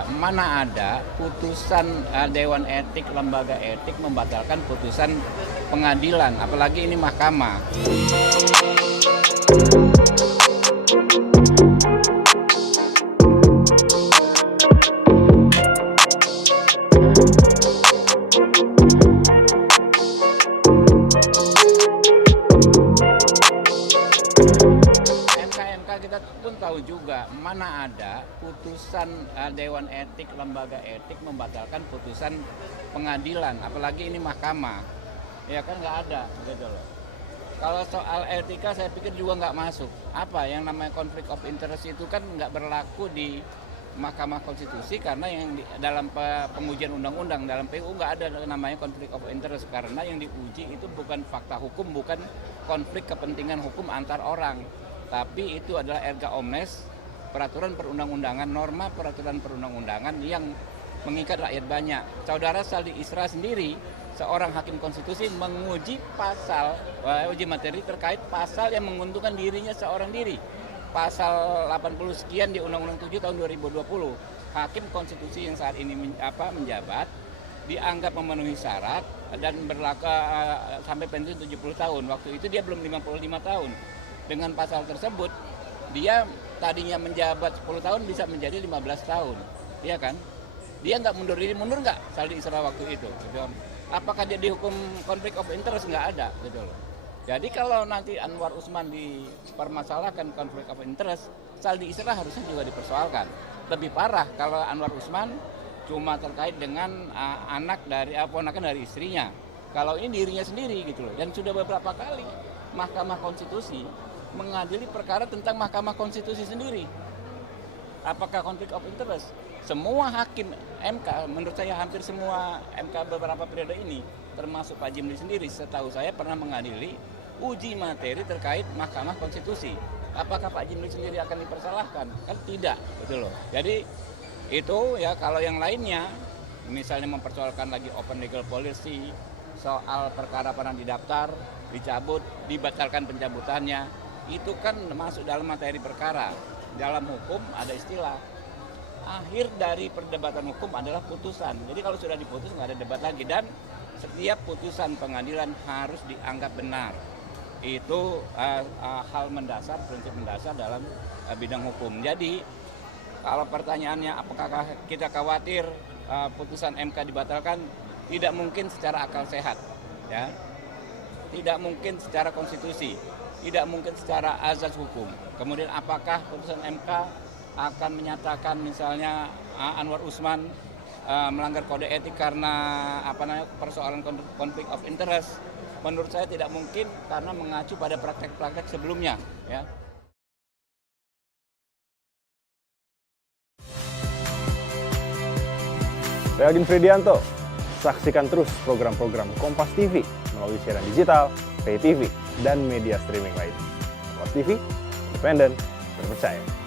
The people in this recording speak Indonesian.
Mana ada putusan Dewan Etik, Lembaga Etik membatalkan putusan pengadilan, apalagi ini mahkamah. Kita pun tahu juga mana ada putusan Dewan Etik, Lembaga Etik membatalkan putusan pengadilan, apalagi ini mahkamah. Ya kan nggak ada gitu loh. Kalau soal etika saya pikir juga nggak masuk. Apa yang namanya konflik of interest itu kan nggak berlaku di Mahkamah Konstitusi karena yang dalam pengujian undang-undang dalam PU nggak ada namanya konflik of interest karena yang diuji itu bukan fakta hukum, bukan konflik kepentingan hukum antar orang. Tapi itu adalah erga omnes, peraturan perundang-undangan, norma peraturan perundang-undangan yang mengikat rakyat banyak. Saudara Saldi Isra sendiri, seorang hakim konstitusi menguji pasal, uji materi terkait pasal yang menguntungkan dirinya seorang diri. Pasal 80 sekian di Undang-Undang 7 tahun 2020. Hakim konstitusi yang saat ini menjabat dianggap memenuhi syarat dan berlaku sampai pensiun 70 tahun. Waktu itu dia belum 55 tahun. Dengan pasal tersebut, dia tadinya menjabat 10 tahun bisa menjadi 15 tahun. Iya kan? Dia nggak mundur diri, mundur nggak Saldi Isra waktu itu. Apakah dia dihukum konflik of interest? Nggak ada. Gitu loh. Jadi kalau nanti Anwar Usman dipermasalahkan konflik of interest, Saldi Isra harusnya juga dipersoalkan. Lebih parah kalau Anwar Usman cuma terkait dengan anak dari ponakan dari istrinya. Kalau ini dirinya sendiri gitu loh. Dan sudah beberapa kali Mahkamah Konstitusi mengadili perkara tentang Mahkamah Konstitusi sendiri. Apakah konflik of interest? Semua hakim MK, menurut saya hampir semua MK beberapa periode ini, termasuk Pak Jimli sendiri, setahu saya pernah mengadili uji materi terkait Mahkamah Konstitusi. Apakah Pak Jimli sendiri akan dipersalahkan? Kan tidak, betul loh. Jadi itu ya kalau yang lainnya, misalnya mempersoalkan lagi open legal policy, soal perkara pernah didaftar, dicabut, dibatalkan pencabutannya, itu kan masuk dalam materi perkara. Dalam hukum ada istilah akhir dari perdebatan hukum adalah putusan. Jadi kalau sudah diputus nggak ada debat lagi dan setiap putusan pengadilan harus dianggap benar. Itu hal mendasar, prinsip mendasar dalam bidang hukum. Jadi kalau pertanyaannya apakah kita khawatir putusan MK dibatalkan? Tidak mungkin secara akal sehat, ya. Tidak mungkin secara konstitusi. Tidak mungkin secara azas hukum. Kemudian apakah putusan MK akan menyatakan misalnya Anwar Usman melanggar kode etik karena persoalan konflik of interest? Menurut saya tidak mungkin karena mengacu pada praktek-praktek sebelumnya, ya. Saya Agin Fridianto. Saksikan terus program-program Kompas TV melalui siaran digital, pay TV, dan media streaming lain. Kompas TV, independen, terpercaya.